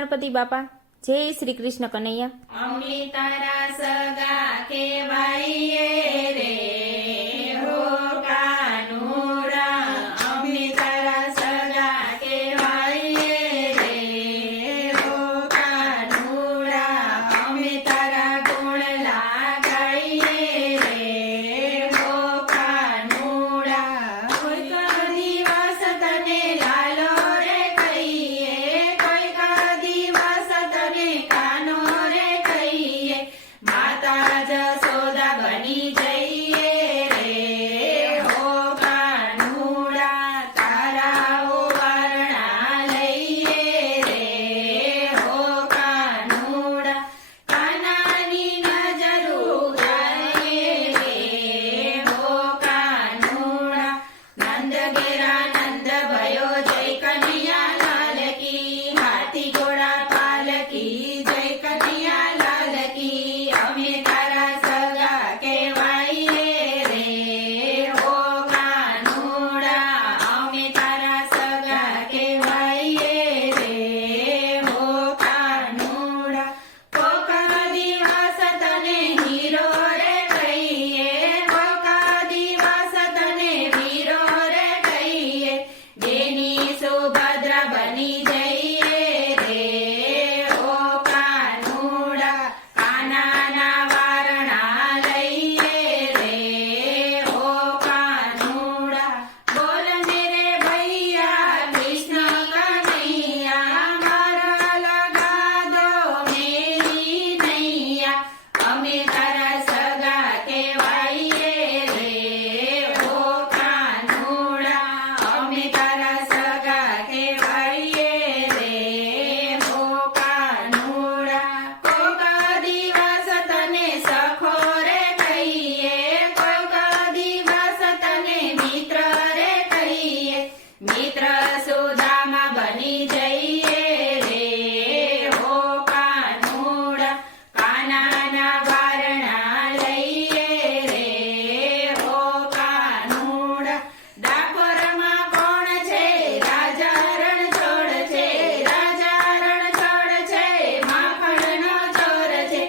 ગણપતિ બાપા. જય શ્રી કૃષ્ણ કનૈયા. અમે તારા સગા કેવાઈએ રે હો કાનુડા, અમે તારા સગા કેવાઈએ રે હો કાનુડા, અમે તારા ગુણ લાગાઈએ રે હો કાનુડા. કોઈક દિવસ તને લાલો રે કહીએ, કોઈક દિવસ તને કાનો રે કહીએ, માતા જશોદા બની જઈએ રે હો કાનુડા. તારા વારણા લઈએ રે હો કાનુડા, કાનાની નજર ઉતારીએ રે હો કાનુડા. નંદ ઘેરા નંદ ભયો જય કનૈયા લાલ કી, હાથી ઘોડા પાલકી જય કનૈયા લાલ કી. અમે તારા સગા કેવાઈએ રે હો કાનુડા, અમે તારા સગા કેવાઈએ રે હો કાનુડા. કોક દિવસ તને હીરો રે કહીએ, કોક દિવસ તને વીરો રે કહીએ, જેની સુભદ્રા બની જઈએ રે હો કાનુડા. કાનાના વારણા લઈએ રે હો કાનુડા. બોલ મેરે ભૈયા કૃષ્ણ કનૈયા, મારા લગા દો મેરી નૈયા. અમે તારા સગા કેવાઈએ રે હો કાનુડા, અમે તારા સગા કેવાઈએ રે હો કાનુડા. કોક દિવસ તને સખો રે કહીએ, કોક દિવસ તને મિત્ર રે કહીએ, મિત્ર સુદામા બની જઈએ રે હો કાનુડા. કાનાના વારણા લઈએ રે હો કાનુડા. ડાકોરમાં કોણ છે રાજા રણછોડ છે, રાજા રણછોડ છે માખણનો ચોર છે.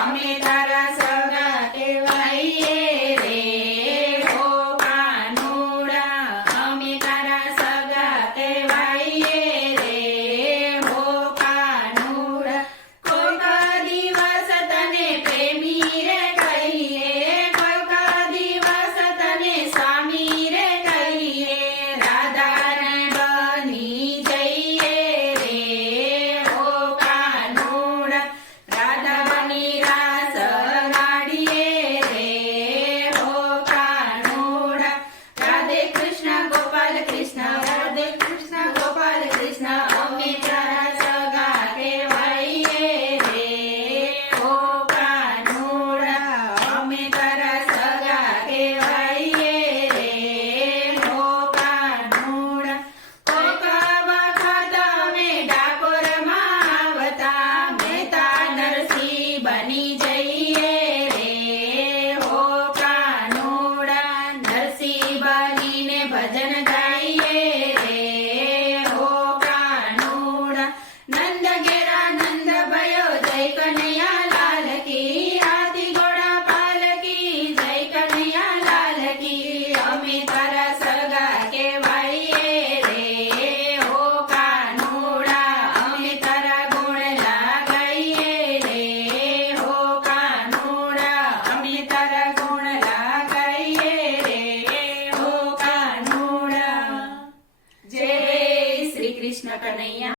અમે તારા સગા કેવાઈએ રે હો કાનુડા, અમે તારા સગા કેવાઈએ રે હો કાનુડા. કોઈક દિવસ તને પ્રેમી રે કહીએ, કોઈક દિવસ તને સ્વામી રે કહીએ, રાધાને બની જઈએ રે હો કાનુડા. રાધા બની રાસ ગાડીએ રે હો કાનુડા. રાધે કૃષ્ણ ગોપાલ કૃષ્ણ, રાધે કૃષ્ણ ગોપાલ કૃષ્ણ. અમે તારા સગા કેવાઈએ રે હો કાનુડા, અમે તારા સગા કેવાઈએ રે હો કાનુડા. કોઈક વખત અમે ડાકોરમાં આવતા, મહેતા નરસિંહ બની જઈએ રે હો કાનુડા. નરસિંહ બનીને ભજન ગાઈએ રે હો કાનુડા. નંદ ઘેરા નંદ ભયો જય કનૈયા લાલ કી, હાથી ઘોડા પાલકી જય કનૈયા લાલ કી. અમે તારા સગા કેવાઈએ રે હો કાનુડા, અમે તારા ગુણ લાગાઈએ રે હો કાનુડા, અમે તારા ગુણ લાગાઈએ રે હો કાનુડા. જય શ્રી કૃષ્ણ કનૈયા.